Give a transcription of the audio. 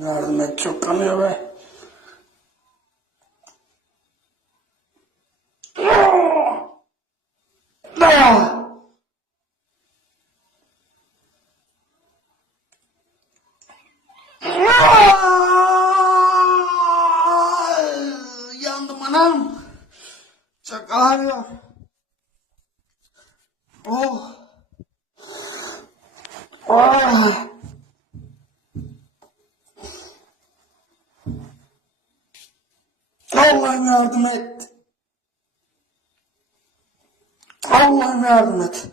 Yardım et, çok kanıyor be. Yandım anam. Çok ağrıyor. Oh. Oh. Allah'ım yardım et. Allah'ım yardım et.